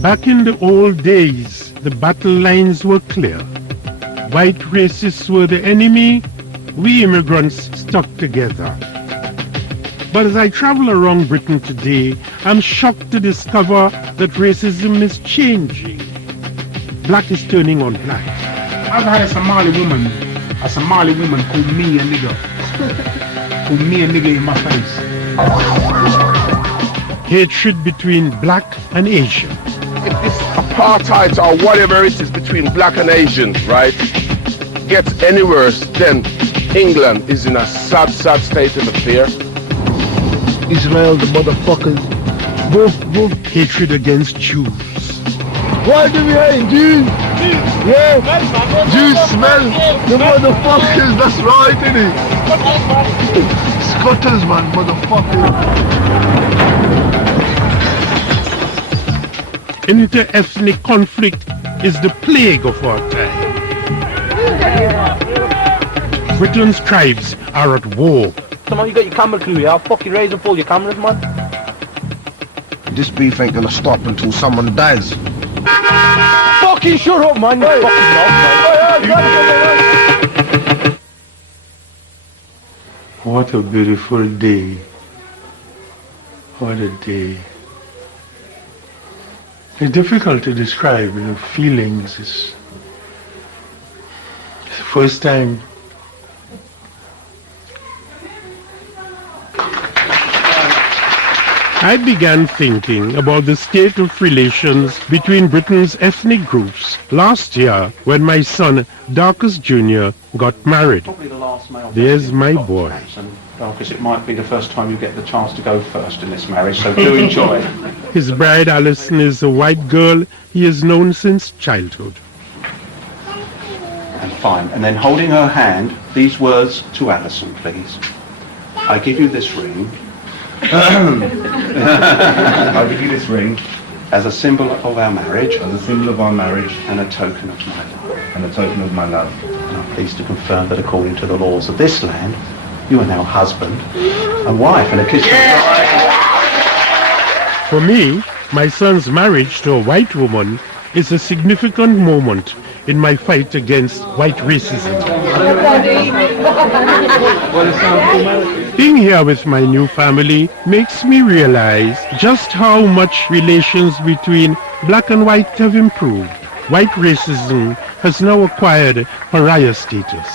Back in the old days, the battle lines were clear. White racists were the enemy, we immigrants stuck together. But as I travel around Britain today, I'm shocked to discover that racism is changing. Black is turning on black. I've had a Somali woman call me a nigger. Call me a nigger in my face. Hatred between black and Asian. If this apartheid or whatever it is between black and Asian, right, gets any worse, then England is in a sad, sad state of affairs. Israel, the motherfuckers. Woof. Hatred against Jews. Why do we hate Jews? Yeah, Jews smell the motherfuckers, that's right, innit? Scotters, man, motherfuckers. Inter-ethnic conflict is the plague of our time. Britain's tribes are at war. Come on, you got your camera crew here. I'll fucking raise and pull your cameras, man. This beef ain't gonna stop until someone dies. Fucking shut up, man. You fucking knob, man. What a beautiful day. What a day. It's difficult to describe, feelings. It's the first time I began thinking about the state of relations between Britain's ethnic groups last year when my son, Darcus Jr., got married. Probably the last male. There's my boy. Darcus, it might be the first time you get the chance to go first in this marriage, so do enjoy. His bride, Alison, is a white girl he has known since childhood. And fine. And then holding her hand, these words to Alison, please. I give you this ring. I'll give you this ring as a symbol of our marriage. As a symbol of our marriage. And a token of my love. And a token of my love. And I'm pleased to confirm that according to the laws of this land, you are now husband and wife, and a kiss. For me, my son's marriage to a white woman is a significant moment in my fight against white racism. Being here with my new family makes me realize just how much relations between black and white have improved. White racism has now acquired pariah status.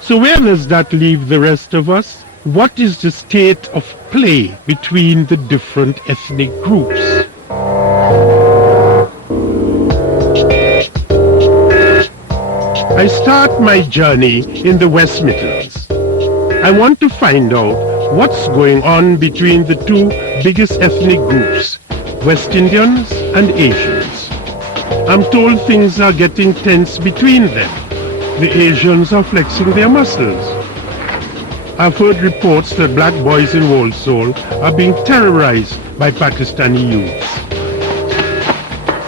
So where does that leave the rest of us? What is the state of play between the different ethnic groups? I start my journey in the West Midlands. I want to find out what's going on between the two biggest ethnic groups, West Indians and Asians. I'm told things are getting tense between them. The Asians are flexing their muscles. I've heard reports that black boys in Walsall are being terrorized by Pakistani youths.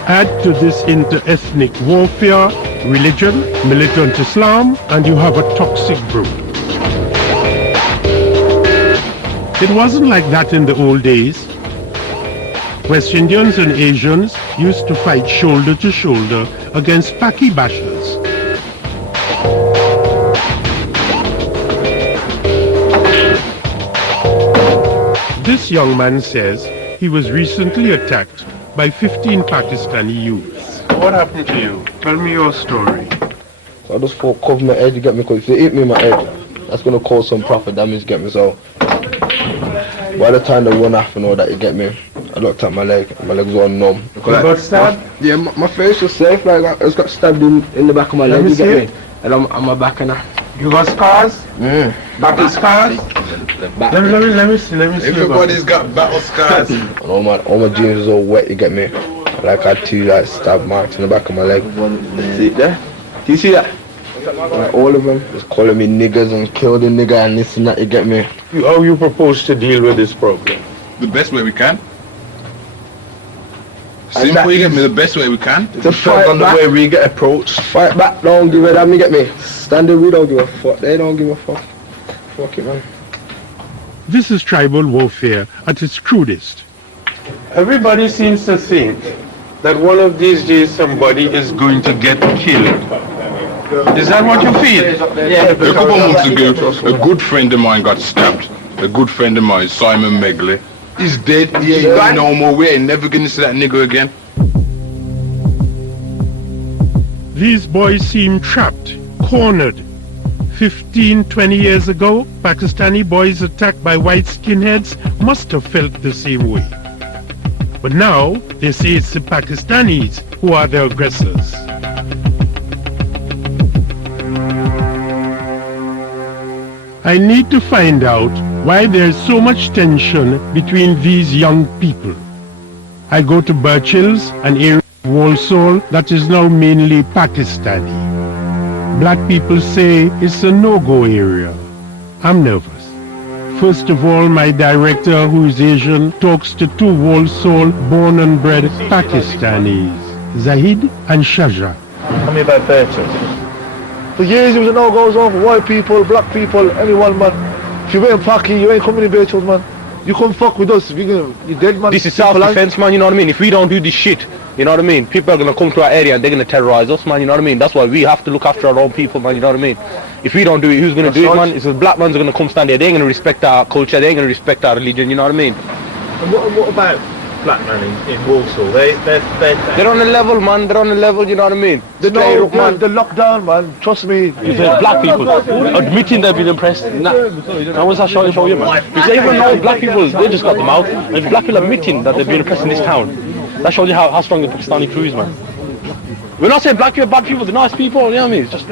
Add to this inter-ethnic warfare, religion, militant Islam, and you have a toxic brew. It wasn't like that in the old days. West Indians and Asians used to fight shoulder to shoulder against Paki bashers. This young man says he was recently attacked by 15 Pakistani youths. What happened to you? Tell me your story. So I just thought cover my head, you get me, because if they hit me in my head, that's going to cause some proper damage, get me. So by the time they run off and all that, you get me, I looked at my legs were all numb. You got stabbed? Yeah, my face was safe, like I just got stabbed in the back of my leg, you get me? And on my back and that. You got scars? Battle scars? Let me see. Everybody's got battle scars. And all my jeans was all wet, you get me? Like I had two like stab marks in the back of my leg. See it there? Do you see that? Like all of them just calling me niggas and kill the nigga and this and that, you get me? How you propose to deal with this problem? The best way we can. Simple, you get me, the best way we can. To fight on the way we get approached. Fight back, don't give a damn, you get me? Standing, we don't give a fuck, they don't give a fuck. Fuck it, man. This is tribal warfare at its crudest. Everybody seems to think that one of these days somebody is going to get killed. Is that what you feel? A couple months ago, a good friend of mine got stabbed. A good friend of mine, Simon Megley. He's dead. He ain't got no more. We ain't never gonna see that nigga again. These boys seem trapped, cornered. 15, 20 years ago, Pakistani boys attacked by white skinheads must have felt the same way. But now, they say it's the Pakistanis who are the aggressors. I need to find out why there is so much tension between these young people. I go to Birchill's, an area of Walsall that is now mainly Pakistani. Black people say it's a no-go area. I'm nervous. First of all, my director, who is Asian, talks to two Walsall born and bred Pakistanis, Zahid and Shaja. Tell me about Birchill's. For years it was a no-go zone for white people, black people, anyone, man. If you ain't Paki, you ain't coming in Birchill's, man. You come fuck with us, you're dead, man. This is self-defense, man, you know what I mean? If we don't do this shit, you know what I mean? People are going to come to our area and they're going to terrorize us, man, you know what I mean? That's why we have to look after our own people, man, you know what I mean? If we don't do it, who's going to do it, man? It's the black ones are going to come stand there. They ain't going to respect our culture, they ain't going to respect our religion, you know what I mean? And what about black men in Walsall? They're on a level, man, they're on a level, you know what I mean? They're locked down, man. Trust me. Black people admitting they've been impressed. Now what's that show you, man? Because even though black people, they just got them out. And if black people admitting that they've been impressed in this town, that shows you how strong the Pakistani crew is, man. We're not saying black people are bad people, they're nice people, you know what I mean? It's just, you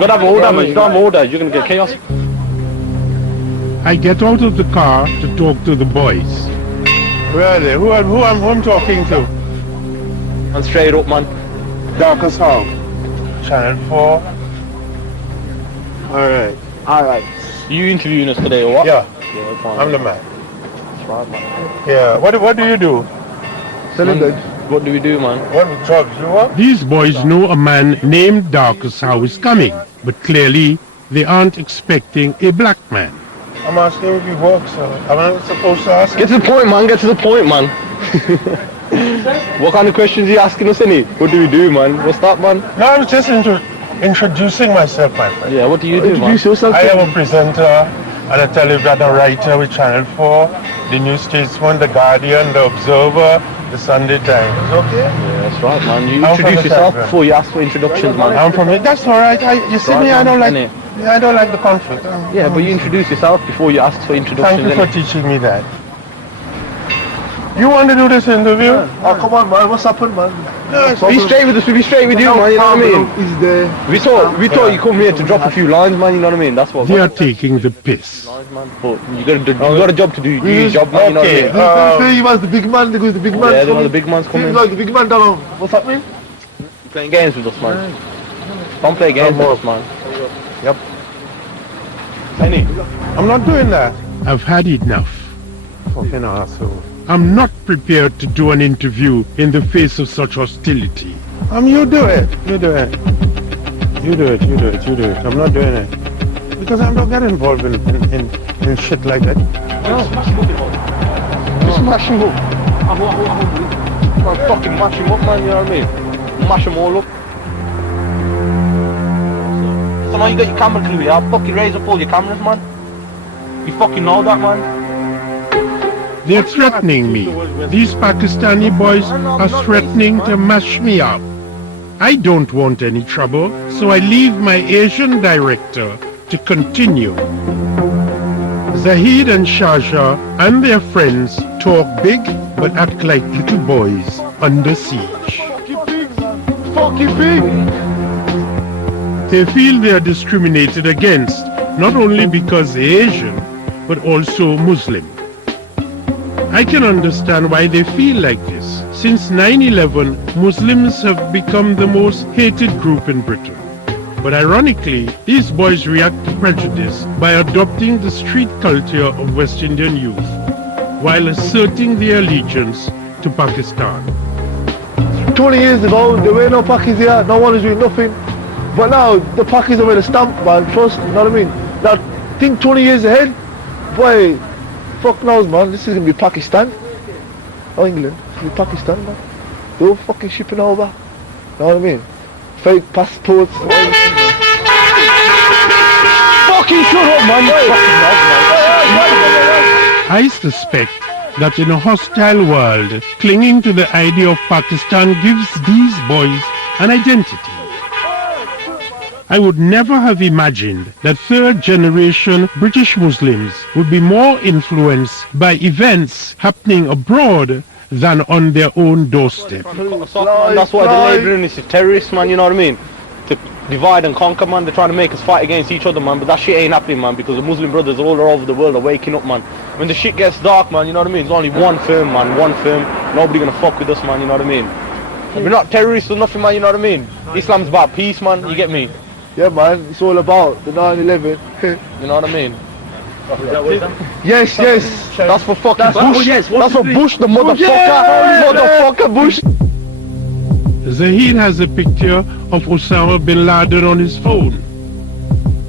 gotta have order, man. If you don't have order, you're gonna get chaos. I get out of the car to talk to the boys. Where are they? Who I'm talking to? And straight up, man. Darcus Howe. Channel 4. Alright. You interviewing us today or what? Yeah, fine. I'm the man. That's right, man. Yeah, what do you do? What do we do, man? What jobs you want? These boys know a man named Darcus Howe is coming, but clearly they aren't expecting a black man. I'm asking if you work, sir. I'm not supposed to ask. Get to the point, man. Get to the point, man. What kind of questions are you asking us, any? What do we do, man? What's that, man? No, I was just introducing myself, my friend. Yeah, what do you do, man? yourself. I am a presenter and a television writer with Channel 4, the New Statesman, the Guardian, the Observer, the Sunday Times. Okay? Yeah, that's right, man. You I'm from introduce the yourself South, before you ask for introductions, man. I'm from it. That's all right. You see Right, me, I don't man, like. innit? Yeah, I don't like the conflict. Yeah, but you introduce yourself before you ask for introductions. Thank you for teaching me that. You want to do this interview? Yeah. Oh, come on, man. What's happened, man? No, Be straight with us, be straight with you, man, you know what I mean? He's there. We thought you come here to drop a few lines, man, you know what I mean? That's what They are taking the piss. lines, man. But you got a job to do, do your job, man, you know Okay, what I mean? He was the big man. Because the big man. Yeah, they want the big man's coming. Like the big man down. What's happening? You're playing games with us, man. Don't play games with us, man. Yep. Penny. I'm not doing that. I've had enough. Fucking asshole. I'm not prepared to do an interview in the face of such hostility. You do it. You do it. You do it. You do it. You do it. I'm not doing it. Because I'm not getting involved in shit like that. Just smash him up. Man, fucking mash him up, man, you know what I mean? Mash them all up. So now you got your camera crew here, I'll fucking raise up all your cameras, man. You fucking know that, man. They're threatening me. These Pakistani boys are threatening to mash me up. I don't want any trouble, so I leave my Asian director to continue. Zahid and Shaja and their friends talk big but act like little boys under siege. Fucking pig. They feel they are discriminated against, not only because they're Asian, but also Muslim. I can understand why they feel like this. Since 9/11, Muslims have become the most hated group in Britain. But ironically, these boys react to prejudice by adopting the street culture of West Indian youth, while asserting their allegiance to Pakistan. 20 years ago, there were no Pakis here. No one was doing nothing. But now, the Pakis are with a stamp, man. Trust, you know what I mean? Now, think 20 years ahead. Boy, fuck knows, man. This is going to be Pakistan. Oh, England. It's going to be Pakistan, man. They were fucking shipping over. Know what I mean? Fake passports. Fucking shut up, man. I suspect that in a hostile world, clinging to the idea of Pakistan gives these boys an identity. I would never have imagined that third-generation British Muslims would be more influenced by events happening abroad than on their own doorstep. That's why the labelling is terrorists, man, you know what I mean? To divide and conquer, man. They're trying to make us fight against each other, man, but that shit ain't happening, man, because the Muslim brothers all over the world are waking up, man. When the shit gets dark, man, you know what I mean? There's only one firm, man, one firm. Nobody gonna fuck with us, man, you know what I mean? We're not terrorists or nothing, man, you know what I mean? Islam's about peace, man, you get me? Yeah, man, it's all about the 9/11. You know what I mean? Yes, yes. That's for fucking Bush. Oh, yes. That's for Bush, the motherfucker. Motherfucker Bush. Zahid has a picture of Osama bin Laden on his phone.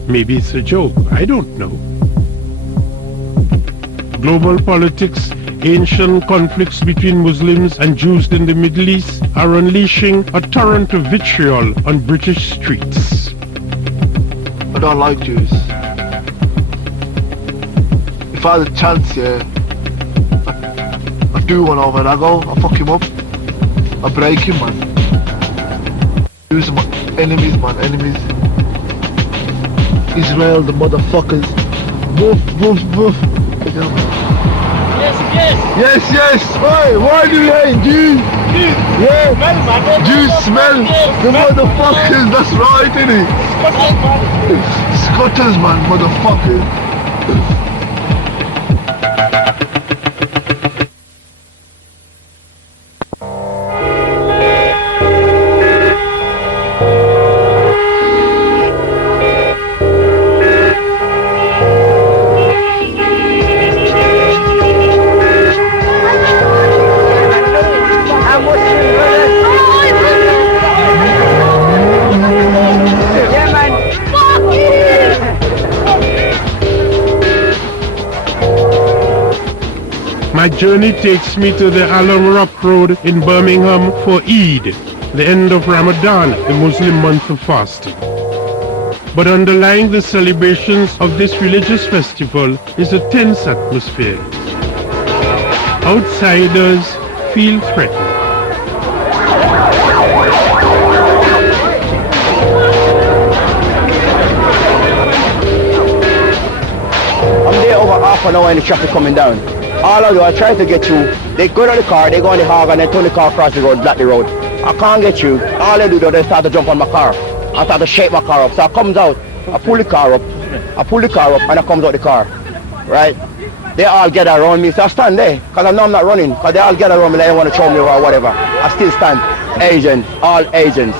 Maybe it's a joke, I don't know. Global politics, ancient conflicts between Muslims and Jews in the Middle East are unleashing a torrent of vitriol on British streets. I don't like Jews. If I had a chance, yeah, I'd do one over and I fuck him up. I break him, man. Jews are my enemies, man, enemies. Israel, the motherfuckers. Woof, woof, woof. Yeah, yes, yes. Hey, why do we hate Jews? Yeah, Jews smell. The motherfuckers, that's right, innit? Scotters, man, motherfuckers. My journey takes me to the Alam Rock Road in Birmingham for Eid, the end of Ramadan, the Muslim month of fasting. But underlying the celebrations of this religious festival is a tense atmosphere. Outsiders feel threatened. I'm there over half an hour in the traffic coming down. All I do, I try to get through. They go to the car, they go on the hog and they turn the car across the road, block the road. I can't get through. All they do though, they start to jump on my car. I start to shake my car up. So I comes out, I pull the car up, and I comes out the car. Right? They all gather around me, so I stand there, because I know I'm not running, because they all gather around me, they don't want to throw me or whatever. I still stand. Asians, all Asians.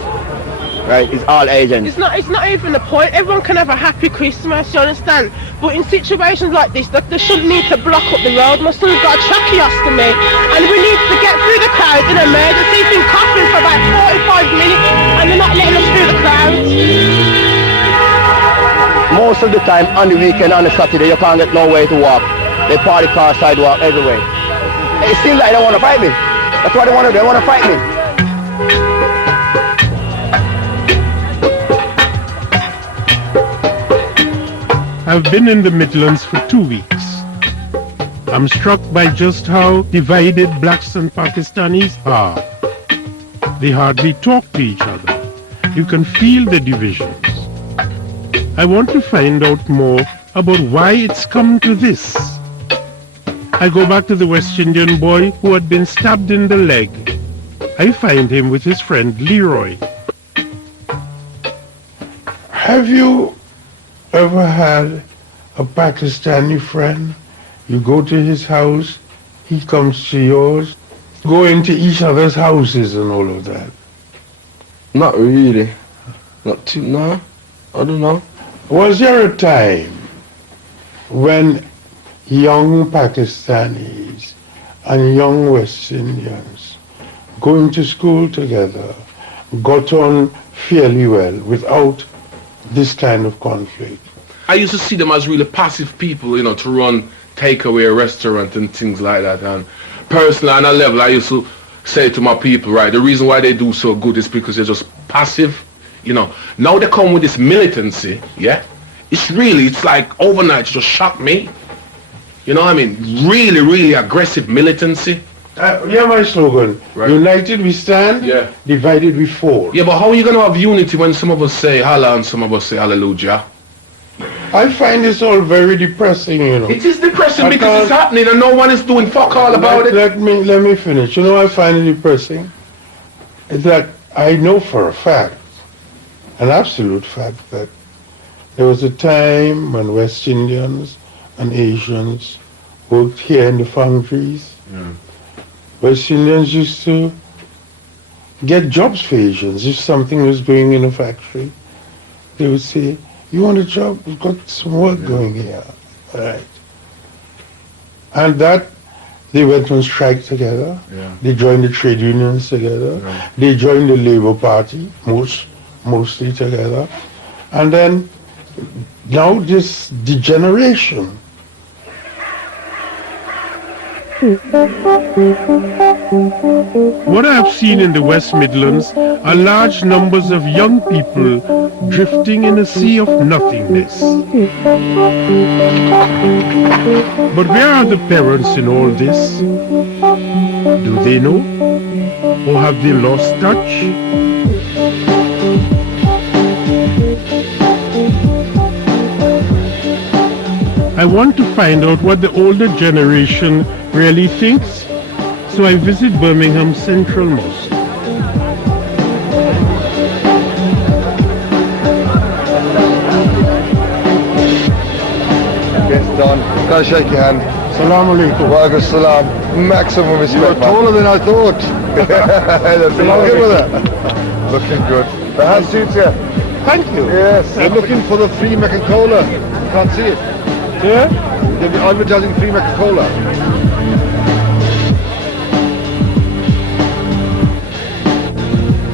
Right, it's all Asians. It's not even the point. Everyone can have a happy Christmas, you understand? But in situations like this, they shouldn't need to block up the road. My son's got a tracheostomy, and we need to get through the crowd in emergency. He's been coughing for about 45 minutes, and they're not letting us through the crowd. Most of the time, on the weekend, on the Saturday, you can't get nowhere to walk. They party car, sidewalk, everywhere. It seems like they want to fight me. That's what they want to do. They want to fight me. I've been in the Midlands for 2 weeks. I'm struck by just how divided blacks and Pakistanis are. They hardly talk to each other. You can feel the divisions. I want to find out more about why it's come to this. I go back to the West Indian boy who had been stabbed in the leg. I find him with his friend Leroy. Have you ever had a Pakistani friend? You go to his house, he comes to yours, go into each other's houses and all of that? Not really. No, I don't know. Was there a time when young Pakistanis and young West Indians going to school together got on fairly well without this kind of conflict? I used to see them as really passive people, you know, to run takeaway restaurant and things like that. And personally, on a level, I used to say to my people, right, the reason why they do so good is because they're just passive, you know. Now they come with this militancy, yeah? It's like overnight, it just shocked me. You know what I mean? Really, really aggressive militancy. Yeah, my slogan. Right. United we stand, divided we fall. Yeah, but how are you going to have unity when some of us say Allah and some of us say hallelujah? I find this all very depressing, you know. It is depressing because it's happening and no one is doing fuck all about it. Let me finish. You know, I find it depressing is that I know for a fact, an absolute fact, that there was a time when West Indians and Asians worked here in the foundries. Yeah. West Indians used to get jobs for Asians. If something was going in a factory, they would say, "You want a job? We've got some work going here." Right. And that, they went on strike together. Yeah. They joined the trade unions together. Yeah. They joined the Labour Party, mostly together. And then, now this degeneration. What I have seen in the West Midlands are large numbers of young people drifting in a sea of nothingness. But where are the parents in all this? Do they know? Or have they lost touch? I want to find out what the older generation really thinks, so I visit Birmingham Central Mosque. Yes, Don. Can I shake your hand? Salaam alaikum. Wa alaikum salam. Maximum respect. You were taller than I thought. That's good with that. Looking good. The hand suits you. Thank you. Yes. I'm looking for the free Mecca Cola. Can't see it. Yeah? They'll be advertising free Mecca Cola.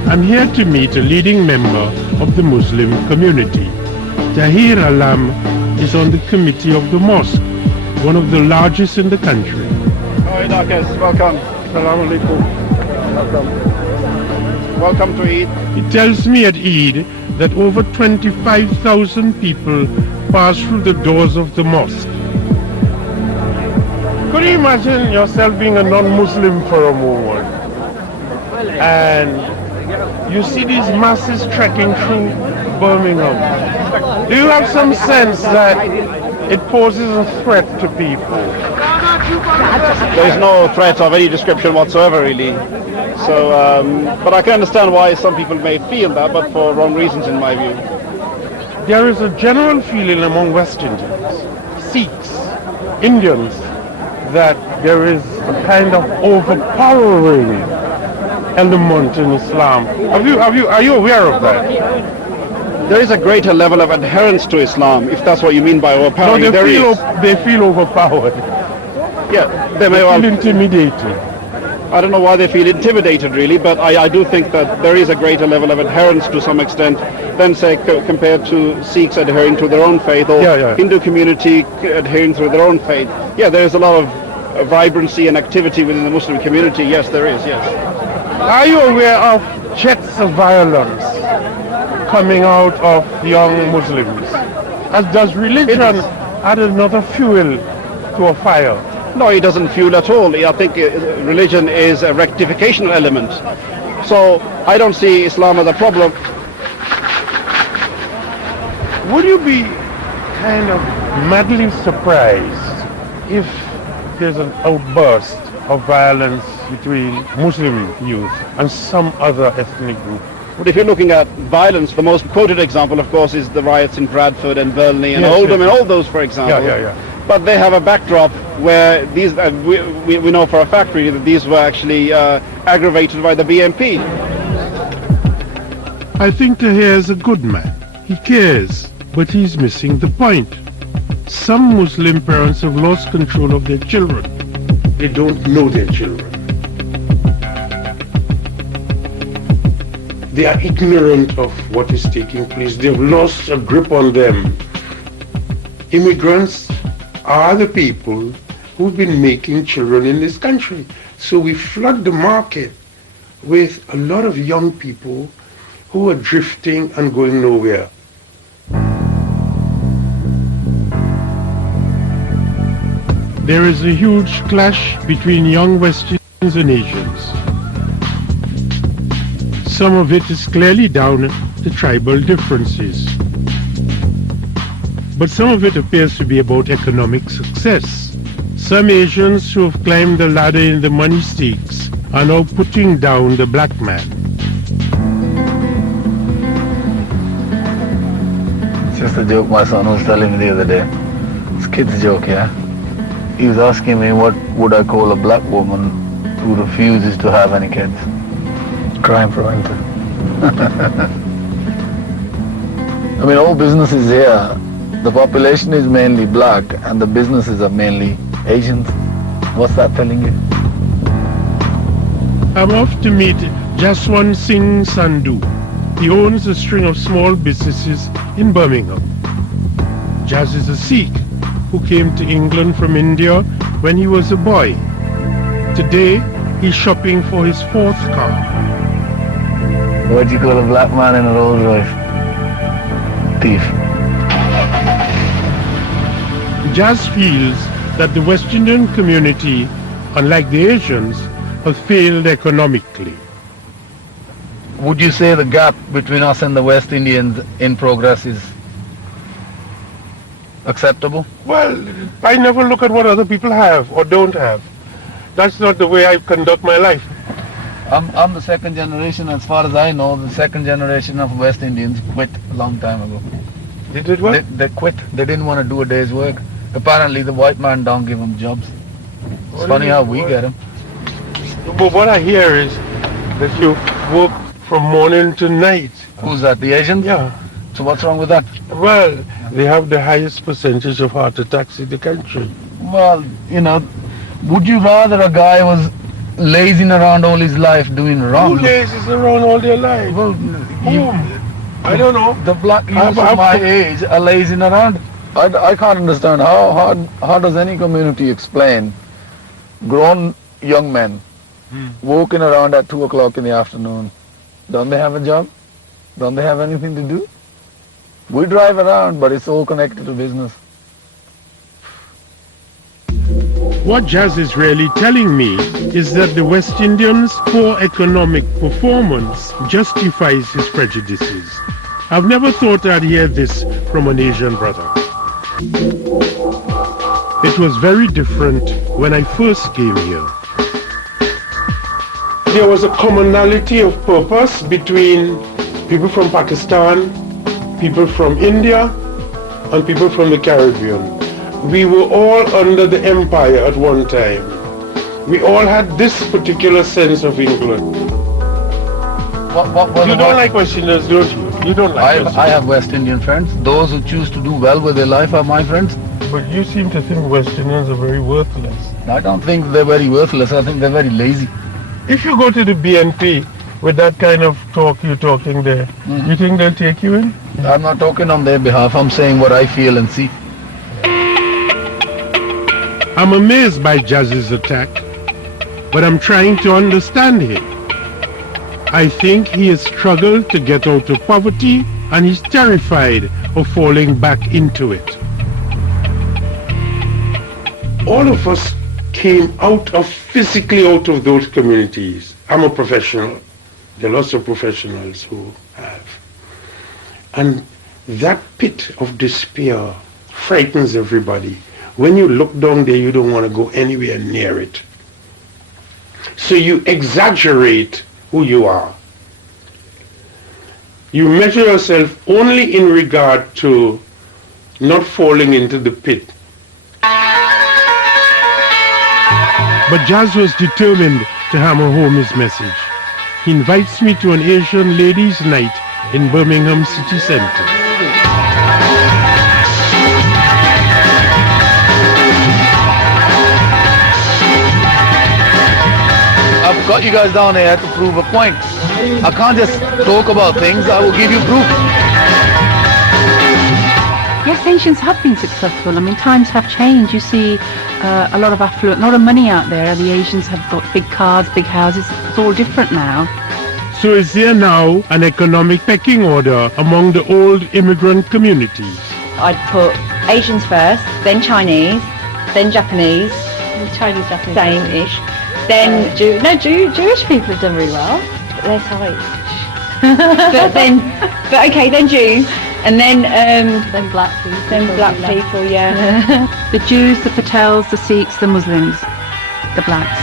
I'm here to meet a leading member of the Muslim community. Tahir Alam is on the committee of the mosque, one of the largest in the country. Hi Darcus, welcome. Assalamu alaikum. Welcome. Welcome to Eid. He tells me at Eid that over 25,000 people pass through the doors of the mosque. Could you imagine yourself being a non-Muslim for a moment? And you see these masses trekking through Birmingham. Do you have some sense that it poses a threat to people? There is no threat of any description whatsoever, really. So, but I can understand why some people may feel that, but for wrong reasons in my view. There is a general feeling among West Indians, Sikhs, Indians, that there is a kind of overpowering element in Islam. Are you aware of that? There is a greater level of adherence to Islam, if that's what you mean by overpowering. No, they feel overpowered. Yeah, they feel intimidated. I don't know why they feel intimidated, really, but I do think that there is a greater level of adherence to some extent than, say, compared to Sikhs adhering to their own faith or Hindu community adhering to their own faith. Yeah, there is a lot of vibrancy and activity within the Muslim community. Yes, there is, yes. Are you aware of jets of violence coming out of young Muslims? As does religion add another fuel to a fire? No, it doesn't fuel at all. I think religion is a rectification element. So I don't see Islam as a problem. Would you be kind of madly surprised if there's an outburst of violence between Muslim youth and some other ethnic group? But if you're looking at violence, the most quoted example, of course, is the riots in Bradford and Burnley and Oldham and all those, for example. But they have a backdrop where these, we know for a fact really that these were actually aggravated by the BNP. I think Tahir is a good man. He cares, but he's missing the point. Some Muslim parents have lost control of their children. They don't know their children. They are ignorant of what is taking place. They've lost a grip on them. Immigrants are the people who've been making children in this country. So we flood the market with a lot of young people who are drifting and going nowhere. There is a huge clash between young West Indians and Asians. Some of it is clearly down to tribal differences. But some of it appears to be about economic success. Some Asians who have climbed the ladder in the money stakes are now putting down the black man. It's just a joke my son was telling me the other day. It's a kid's joke, yeah? He was asking me what would I call a black woman who refuses to have any kids. Crime preventive. I mean, all businesses here, the population is mainly black and the businesses are mainly Asians. What's that telling you? I'm off to meet Jaswant Singh Sandhu. He owns a string of small businesses in Birmingham. Jas is a Sikh who came to England from India when he was a boy. Today, he's shopping for his fourth car. What do you call a black man in a Rolls Royce? Thief. Jas feels that the West Indian community, unlike the Asians, have failed economically. Would you say the gap between us and the West Indians in progress is acceptable? Well, I never look at what other people have or don't have. That's not the way I conduct my life. I'm the second generation. As far as I know, the second generation of West Indians quit a long time ago. They did what? They quit. They didn't want to do a day's work. Apparently the white man don't give them jobs. It's funny how we get them. But what I hear is that you work from morning to night. Who's that, the Asians? Yeah. So what's wrong with that? Well, they have the highest percentage of heart attacks in the country. Well, you know, would you rather a guy was lazing around all his life doing wrong? Who lazes around all their life? Well, I don't know. The black youths of my age are lazing around. I can't understand how does any community explain grown young men walking around at 2 o'clock in the afternoon. Don't they have a job? Don't they have anything to do? We drive around, but it's all connected to business. What Jas is really telling me is that the West Indians' poor economic performance justifies his prejudices. I've never thought I'd hear this from an Asian brother. It was very different when I first came here. There was a commonality of purpose between people from Pakistan, people from India, and people from the Caribbean. We were all under the empire at one time. We all had this particular sense of England. You don't like West Indians, don't you? You don't like West Indians. I have West Indian friends. Those who choose to do well with their life are my friends. But you seem to think West Indians are very worthless. I don't think they're very worthless. I think they're very lazy. If you go to the BNP with that kind of talk you're talking there, you think they'll take you in? I'm not talking on their behalf. I'm saying what I feel and see. I'm amazed by Jas's attack, but I'm trying to understand him. I think he has struggled to get out of poverty and he's terrified of falling back into it. All of us came physically out of those communities. I'm a professional. There are lots of professionals who have. And that pit of despair frightens everybody. When you look down there, you don't want to go anywhere near it. So you exaggerate who you are. You measure yourself only in regard to not falling into the pit. But Jas was determined to hammer home his message. He invites me to an Asian ladies' night in Birmingham city centre. I've got you guys down here to prove a point. I can't just talk about things, I will give you proof. Yes, Asians have been successful. I mean, times have changed. You see a lot of affluent, a lot of money out there. The Asians have got big cars, big houses. It's all different now. So is there now an economic pecking order among the old immigrant communities? I'd put Asians first, then Chinese, then Japanese. Chinese, Japanese. Same-ish. Then Jewish people have done really well. But they're tight. then Jews, and then black people. Then black people, yeah. The Jews, the Patels, the Sikhs, the Muslims, the blacks.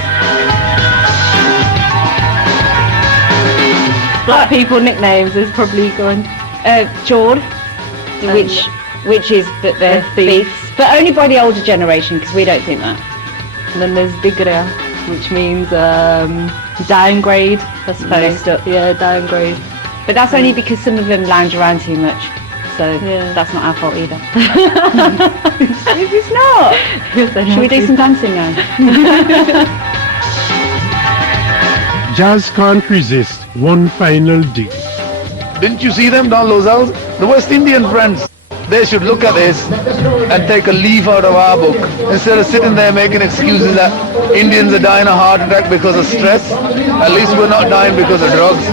Black people nicknames is probably going Jord, which is that they're thieves, but only by the older generation because we don't think that. And then there's Bigra, which means downgrade, I suppose. Yeah, downgrade. But that's only because some of them lounge around too much. So that's not our fault either. It's not. Should we do some dancing now? Jazz can't resist one final dig. Didn't you see them down Lozals? The West Indian friends. They should look at this and take a leaf out of our book. Instead of sitting there making excuses that Indians are dying of heart attack because of stress, at least we're not dying because of drugs.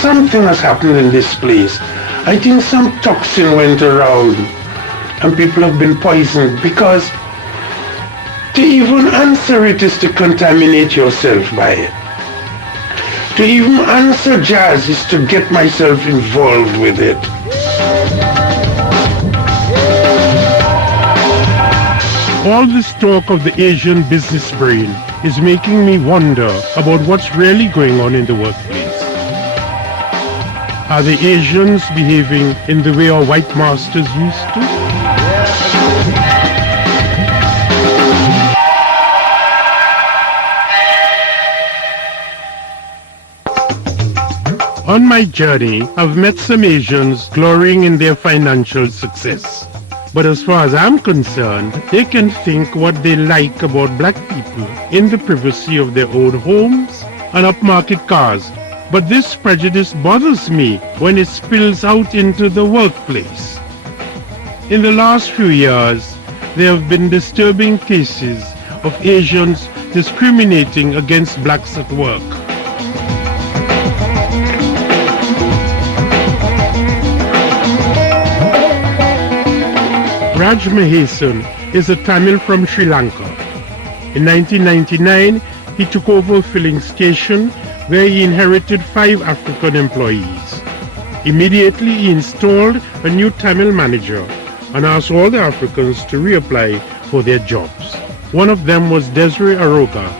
Something has happened in this place. I think some toxin went around and people have been poisoned, because to even answer it is to contaminate yourself by it. To even answer jazz is to get myself involved with it. All this talk of the Asian business brain is making me wonder about what's really going on in the workplace. Are the Asians behaving in the way our white masters used to? On my journey, I've met some Asians glorying in their financial success. But as far as I'm concerned, they can think what they like about black people in the privacy of their own homes and upmarket cars. But this prejudice bothers me when it spills out into the workplace. In the last few years, there have been disturbing cases of Asians discriminating against blacks at work. Raj Mahesan is a Tamil from Sri Lanka. In 1999, he took over a filling station where he inherited 5 African employees. Immediately, he installed a new Tamil manager and asked all the Africans to reapply for their jobs. One of them was Desiree Aroga.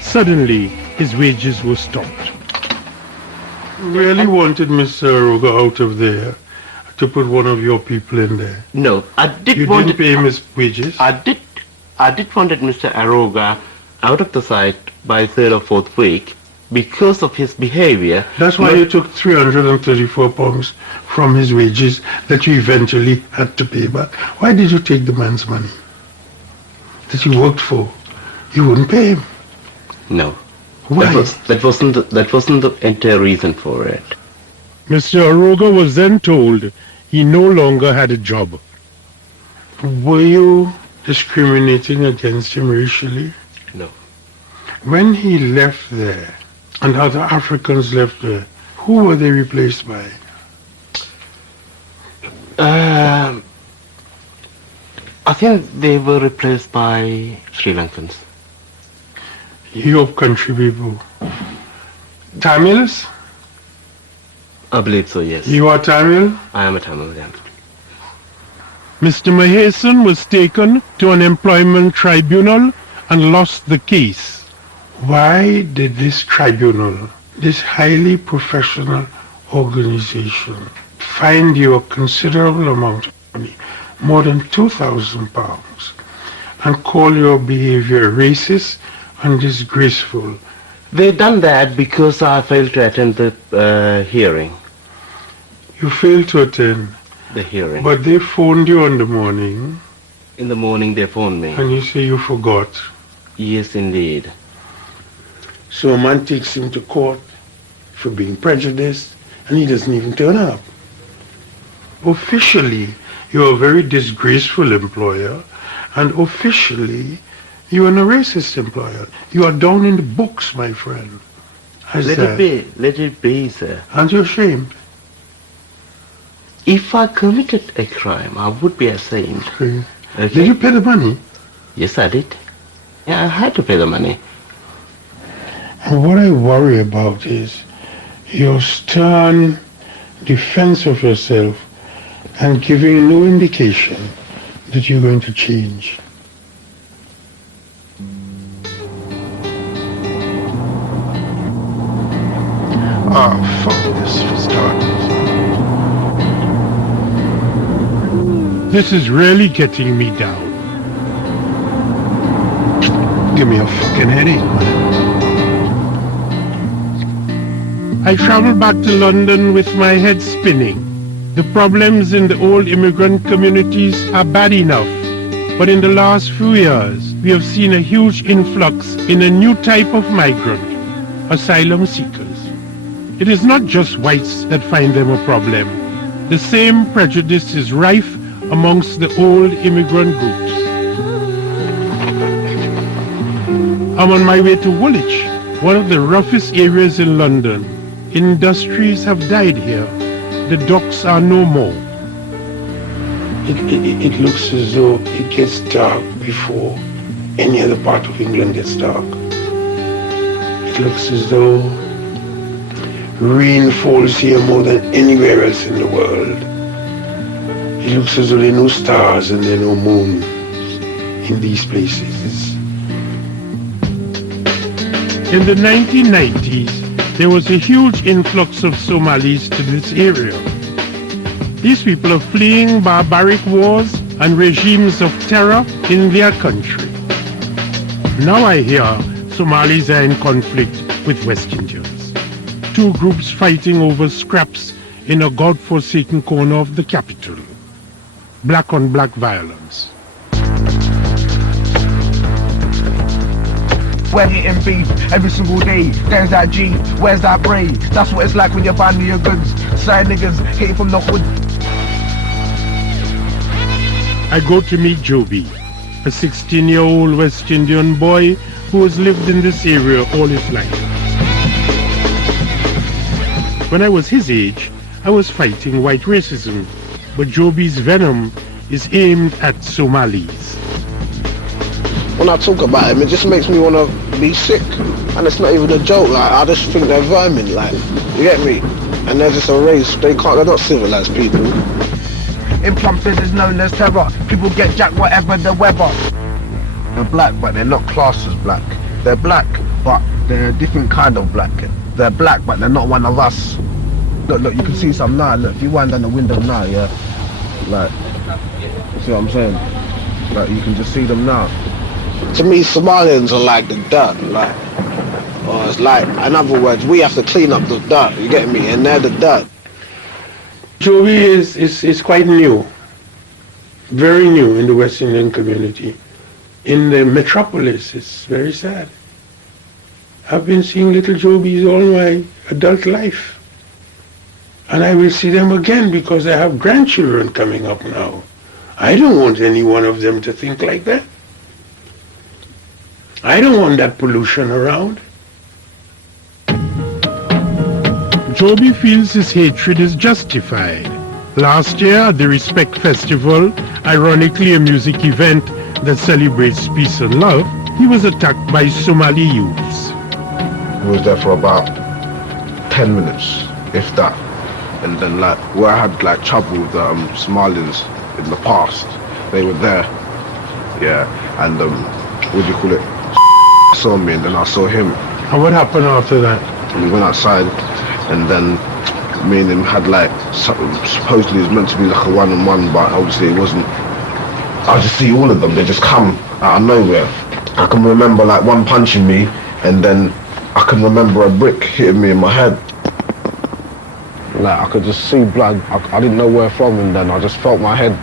Suddenly, his wages were stopped. Really wanted Mr. Aroga out of there to put one of your people in there. No, I did You want didn't pay him his wages? I did wanted Mr. Aroga out of the site by 3rd or 4th week because of his behavior. That's why you took £334 from his wages that you eventually had to pay back. Why did you take the man's money that you worked for? You wouldn't pay him. No. Why? That wasn't the entire reason for it. Mr. Aroga was then told he no longer had a job. Were you discriminating against him racially? No. When he left there and other Africans left there, who were they replaced by? I think they were replaced by Sri Lankans. Your country people. Tamils? I believe so, yes. You are Tamil? I am a Tamil, yeah. Mr. Mahesan was taken to an employment tribunal and lost the case. Why did this tribunal, this highly professional organization, find you a considerable amount of money, more than £2,000, and call your behavior racist and disgraceful? They done that because I failed to attend the hearing. You failed to attend? The hearing. But they phoned you in the morning. In the morning they phoned me. And you say you forgot. Yes, indeed. So a man takes him to court for being prejudiced, and he doesn't even turn up. Officially, you're a very disgraceful employer, and officially, You are a racist employer. You are down in the books, my friend. Let it be, sir. Aren't you ashamed? If I committed a crime, I would be ashamed. Okay. Did you pay the money? Yes, I did. Yeah, I had to pay the money. And what I worry about is your stern defense of yourself and giving no indication that you're going to change. Ah, fuck this for starters. This is really getting me down. Give me a fucking headache, man. I traveled back to London with my head spinning. The problems in the old immigrant communities are bad enough, but in the last few years, we have seen a huge influx in a new type of migrant, asylum seekers. It is not just whites that find them a problem. The same prejudice is rife amongst the old immigrant groups. I'm on my way to Woolwich, one of the roughest areas in London. Industries have died here. The docks are no more. It looks as though it gets dark before any other part of England gets dark. It looks as though rain falls here more than anywhere else in the world. It looks as though there are no stars and there are no moons in these places. In the 1990s, there was a huge influx of Somalis to this area. These people are fleeing barbaric wars and regimes of terror in their country. Now I hear Somalis are in conflict with West Indians. Two groups fighting over scraps in a god-forsaken corner of the capital. Black on black violence. We're eating beef every single day. There's that G, where's that Bray? That's what it's like when you're finding your goods. Side niggas hitting from the hood. I go to meet Joby, a 16-year-old West Indian boy who has lived in this area all his life. When I was his age, I was fighting white racism, but Joby's venom is aimed at Somalis. When I talk about him, it just makes me want to be sick. And it's not even a joke, like, I just think they're vermin, like, you get me? And they're just a race, they're not civilized people. In Plumstead is known as terror. People get jacked whatever the weather. They're black, but they're not classed as black. They're black, but they're a different kind of black. They're black, but they're not one of us. Look, you can see some now. Look, if you wind down the window now, yeah, like, see what I'm saying? Like, you can just see them now. To me, Somalians are like the dirt, like, or it's like, in other words, we have to clean up the dirt, you get me? And they're the dirt. Joby is quite new, very new in the West Indian community. In the metropolis, it's very sad. I've been seeing little Jobies all my adult life. And I will see them again because I have grandchildren coming up now. I don't want any one of them to think like that. I don't want that pollution around. Joby feels his hatred is justified. Last year at the Respect Festival, ironically a music event that celebrates peace and love, he was attacked by Somali youths. He was there for about 10 minutes, if that. And then like, where I had like trouble with Somalians in the past, they were there. Yeah, and what do you call it? Saw me and then I saw him. And what happened after that? We went outside and then me and him had like, supposedly it was meant to be like a one-on-one, but obviously it wasn't. I just see all of them, they just come out of nowhere. I can remember like one punching me and then I can remember a brick hitting me in my head. Like I could just see blood, I didn't know where from, and then I just felt my head.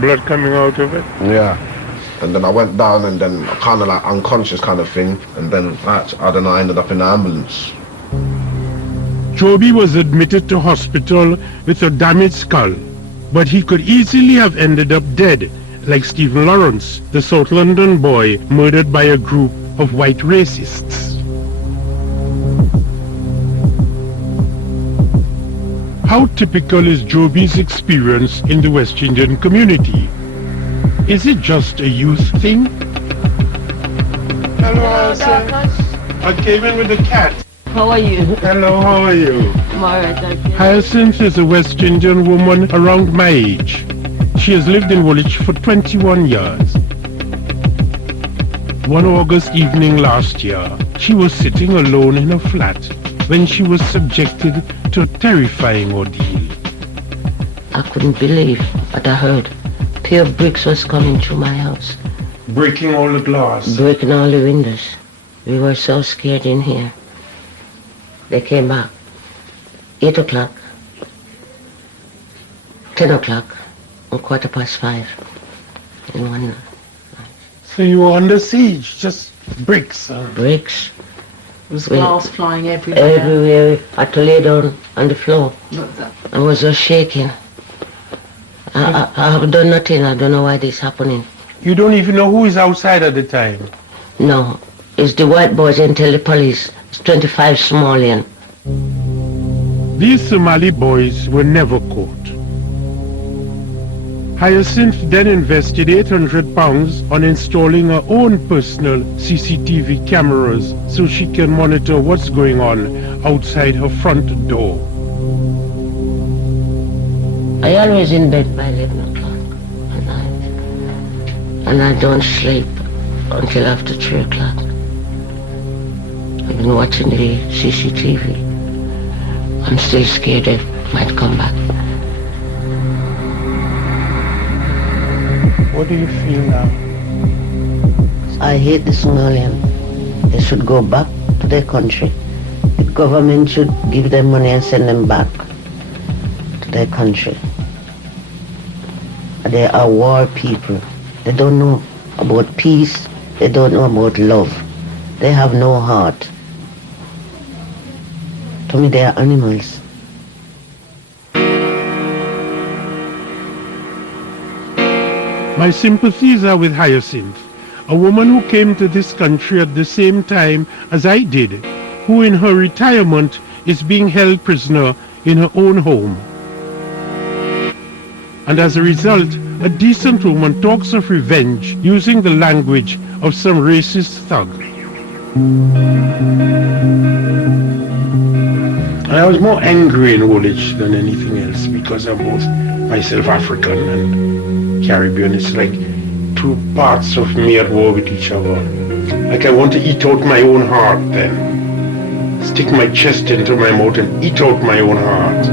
Blood coming out of it? Yeah. And then I went down and then kind of like unconscious kind of thing, and then I don't know, I ended up in the ambulance. Joby was admitted to hospital with a damaged skull, but he could easily have ended up dead like Stephen Lawrence, the South London boy murdered by a group of white racists. How typical is Joby's experience in the West Indian community? Is it just a youth thing? Hello, Darcus. I came in with the cat. How are you? Hello, how are you? I'm alright, thank you. Hyacinth is a West Indian woman around my age. She has lived in Woolwich for 21 years. One August evening last year, she was sitting alone in her flat when she was subjected to a terrifying ordeal. I couldn't believe what I heard. Pure bricks was coming through my house. Breaking all the glass. Breaking all the windows. We were so scared in here. They came back. 8 o'clock, 10 o'clock, and 5:15 in one night. So you were under siege, just bricks. Bricks. There was glass flying everywhere. Everywhere. I had to lay down on the floor. I was just shaking. I have done nothing. I don't know why this is happening. You don't even know who is outside at the time? No. It's the white boys and tell the police. It's 25 Somalian. These Somali boys were never caught. Hyacinth then invested £800 on installing her own personal CCTV cameras so she can monitor what's going on outside her front door. I always in bed by 11 o'clock at night. And I don't sleep until after 3 o'clock. I've been watching the CCTV. I'm still scared they might come back. What do you feel now? I hate the Somalian. They should go back to their country. The government should give them money and send them back to their country. They are war people. They don't know about peace. They don't know about love. They have no heart. To me, they are animals. My sympathies are with Hyacinth, a woman who came to this country at the same time as I did, who in her retirement is being held prisoner in her own home. And as a result, a decent woman talks of revenge using the language of some racist thug. I was more angry in Woolwich than anything else because I'm both myself African and Caribbean. It's like two parts of me at war with each other. Like I want to eat out my own heart then. Stick my chest into my mouth and eat out my own heart.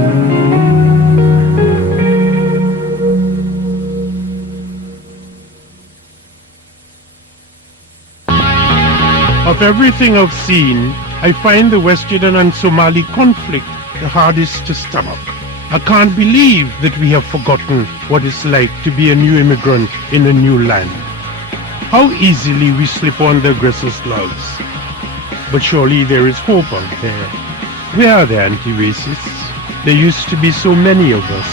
Of everything I've seen, I find the West Indian and Somali conflict the hardest to stomach. I can't believe that we have forgotten what it's like to be a new immigrant in a new land. How easily we slip on the aggressor's gloves. But surely there is hope out there. Where are the anti-racists? There used to be so many of us.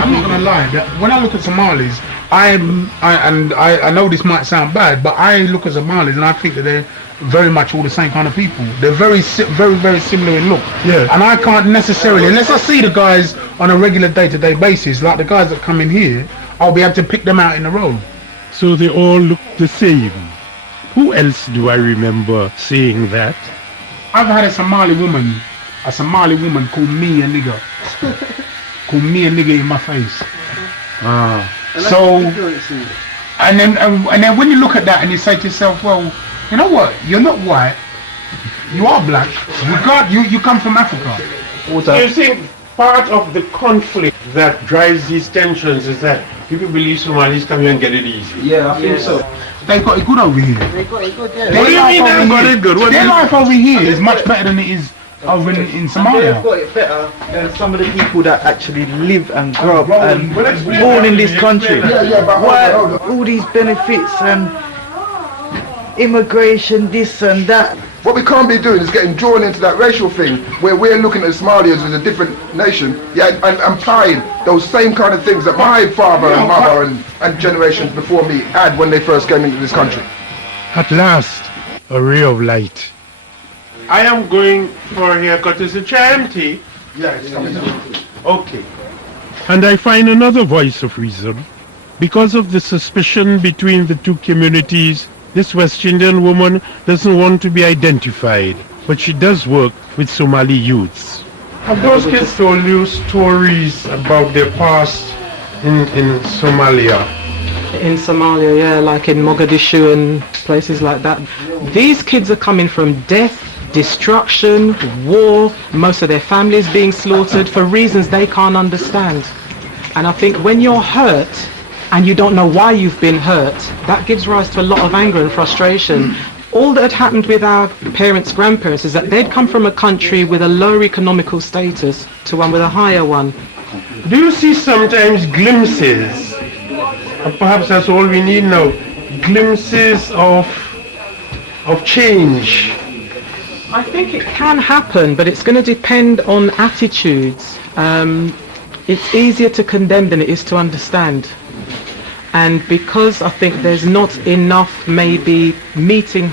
I'm not gonna lie, that when I look at Somalis, I know this might sound bad, but I look at Somalis and I think that they're very much all the same kind of people. They're very similar in look. Yeah. And I can't necessarily, unless I see the guys on a regular day-to-day basis, like the guys that come in here, I'll be able to pick them out in a row. So they all look the same. Who else do I remember saying that? I've had a Somali woman call me a nigger. Call me a nigger in my face. So, and then when you look at that and you say to yourself, well, you know what? You're not white. You are black. You come from Africa. You think part of the conflict that drives these tensions is that people believe Somalis come here and get it easy? Yeah, I think so. They've got it good over here. They got it good, yeah. What do you mean they've got it good? Their life over here is much better than it is over in Somalia. They've got it better than some of the people that actually live and grow up and born in this country. Why all these benefits and immigration, this and that, What we can't be doing is getting drawn into that racial thing where we're looking at Somalia as a different nation, yeah, and applying those same kind of things that my father and mother and generations before me had when they first came into this country. At last, a ray of light. I am going for a haircut. Is the chair empty? Yeah, it's coming down. Okay. And I find another voice of reason. Because of the suspicion between the two communities, this West Indian woman doesn't want to be identified, but she does work with Somali youths. Have those kids told you stories about their past in Somalia? In Somalia, yeah, like in Mogadishu and places like that. These kids are coming from death, destruction, war, most of their families being slaughtered for reasons they can't understand. And I think when you're hurt and you don't know why you've been hurt, that gives rise to a lot of anger and frustration. All that had happened with our parents, grandparents, is that they'd come from a country with a lower economical status to one with a higher one. Do you see sometimes glimpses, and perhaps that's all we need now, glimpses of change? I think it can happen, but it's going to depend on attitudes. It's easier to condemn than it is to understand. And because I think there's not enough maybe meeting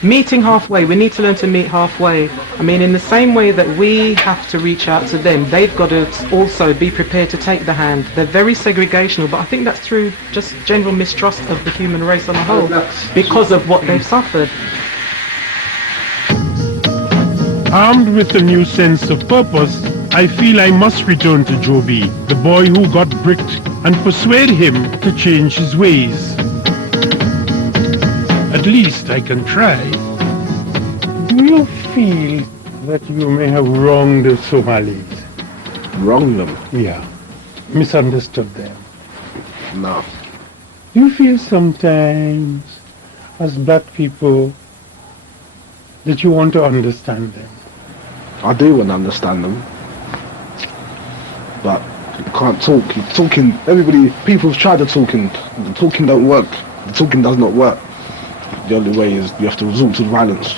halfway, we need to learn to meet halfway. I mean, in the same way that we have to reach out to them, they've got to also be prepared to take the hand. They're very segregational, but I think that's through just general mistrust of the human race on a whole, because of what they've suffered. Armed with a new sense of purpose, I feel I must return to Joby, the boy who got bricked, and persuade him to change his ways. At least I can try. Do you feel that you may have wronged the Somalis? Wronged them? Yeah. Misunderstood them? No. Do you feel sometimes, as black people, that you want to understand them? I do want to understand them, but you can't talk. You're talking. People try to talking. The talking don't work. The talking does not work. The only way is you have to resort to violence.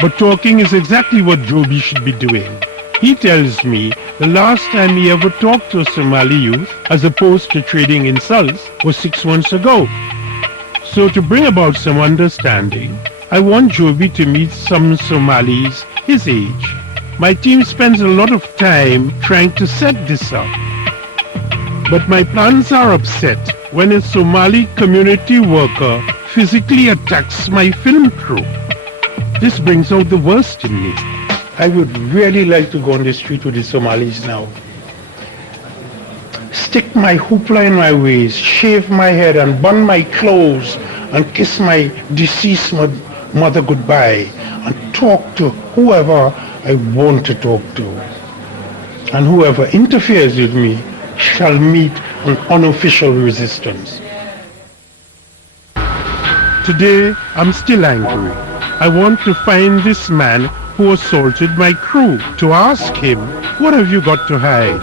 But talking is exactly what Joby should be doing. He tells me the last time he ever talked to a Somali youth, as opposed to trading insults, was 6 months ago. So to bring about some understanding, I want Joby to meet some Somalis his age. My team spends a lot of time trying to set this up. But my plans are upset when a Somali community worker physically attacks my film crew. This brings out the worst in me. I would really like to go on the street with the Somalis now. Stick my hoopla in my waist, shave my head and burn my clothes and kiss my deceased mother goodbye and talk to whoever I want to talk to. And whoever interferes with me shall meet an unofficial resistance. Today, I'm still angry. I want to find this man who assaulted my crew, to ask him, what have you got to hide?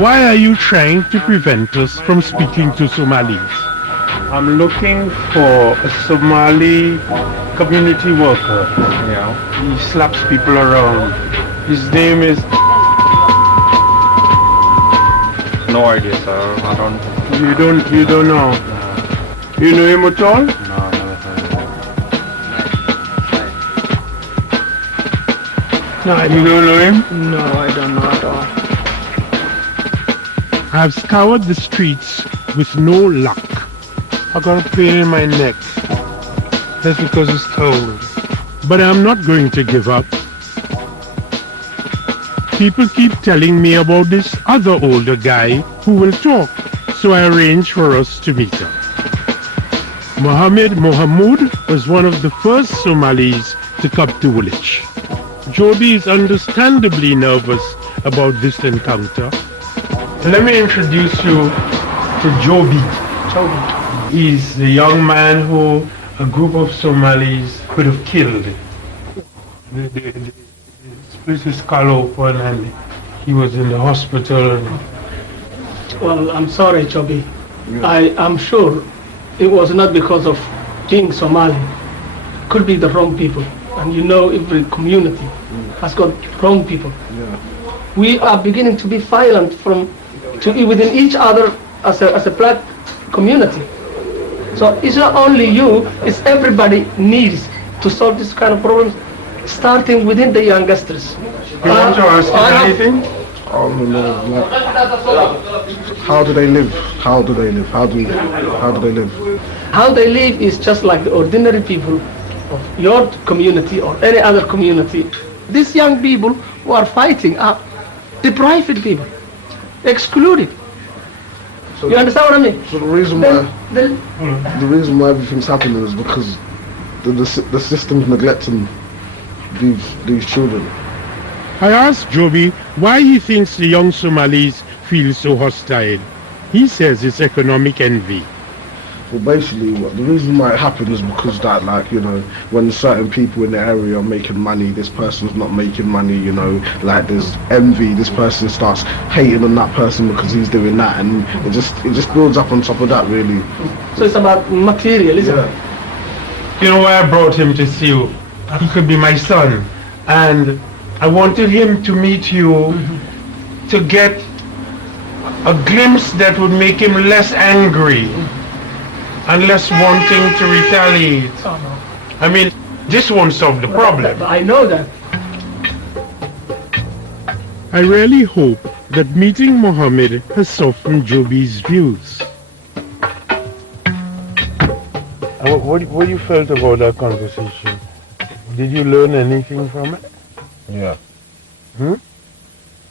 Why are you trying to prevent us from speaking to Somalis? I'm looking for a Somali community worker. He slaps people around. His name is... No idea, sir. I don't... You don't know? You know him at all? No, never heard of him. No, you don't know him? No, I don't know at all. I've scoured the streets with no luck. I got a pain in my neck. That's because it's cold. But I'm not going to give up. People keep telling me about this other older guy who will talk, so I arranged for us to meet up. Mohammed was one of the first Somalis to come to Woolwich. Joby is understandably nervous about this encounter. Let me introduce you to Joby. He's the young man who a group of Somalis could have killed. They split his skull open and he was in the hospital. Well, I'm sorry, Joby. I am sure it was not because of being Somali. could be the wrong people. And you know every community has got wrong people. We are beginning to be violent within each other as a black community. So it's not only you, it's everybody needs to solve this kind of problems, starting within the youngsters. You want to ask anything? I don't know, like, how do they live? How do they live? How do they live? How they live is just like the ordinary people of your community or any other community. These young people who are fighting are deprived people, excluded. So you understand what I mean? So the reason why everything's happening is because the system's neglecting these children. I asked Joby why he thinks the young Somalis feel so hostile. He says it's economic envy. Well, basically, the reason why it happened is because that, like, you know, when certain people in the area are making money, this person's not making money, you know, like there's envy, this person starts hating on that person because he's doing that, and it just builds up on top of that, really. So it's about material, isn't it? You know why I brought him to see you? He could be my son, and I wanted him to meet you to get a glimpse that would make him less angry and less wanting to retaliate. Oh, no. I mean, this won't solve the problem. I know that. I really hope that meeting Mohammed has softened Joby's views. What you felt about that conversation? Did you learn anything from it? Yeah. A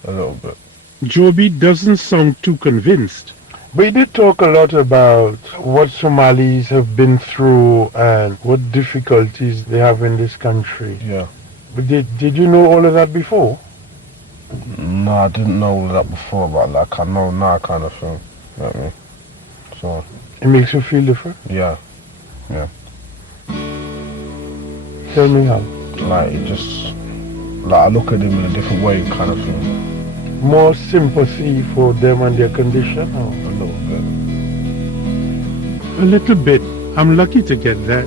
little bit. Joby doesn't sound too convinced. But you did talk a lot about what Somalis have been through and what difficulties they have in this country. Yeah. But did you know all of that before? No, I didn't know all of that before, but like I know now kind of thing. You know what I mean? So. It makes you feel different? Yeah. Yeah. Tell me how. Like it just, like I look at them in a different way kind of thing. More sympathy for them and their condition? Or? A little bit. A little bit. I'm lucky to get that.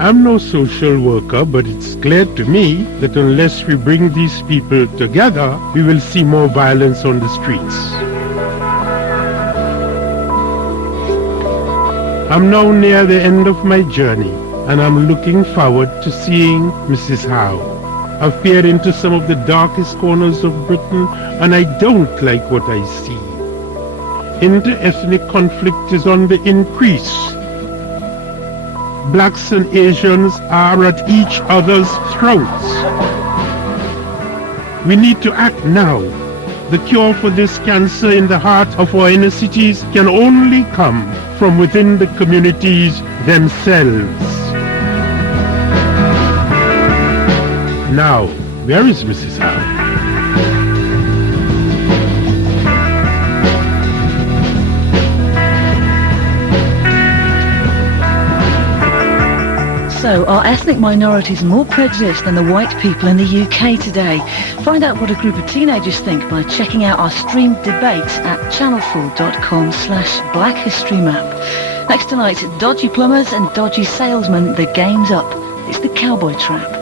I'm no social worker, but it's clear to me that unless we bring these people together, we will see more violence on the streets. I'm now near the end of my journey, and I'm looking forward to seeing Mrs. Howe. I've peered into some of the darkest corners of Britain, and I don't like what I see. Inter-ethnic conflict is on the increase. Blacks and Asians are at each other's throats. We need to act now. The cure for this cancer in the heart of our inner cities can only come from within the communities themselves. Now, where is Mrs. Howe? So, are ethnic minorities more prejudiced than the white people in the UK today? Find out what a group of teenagers think by checking out our streamed debate at channel4.com/Black History Map. Next tonight, dodgy plumbers and dodgy salesmen, the game's up. It's the Cowboy Trap.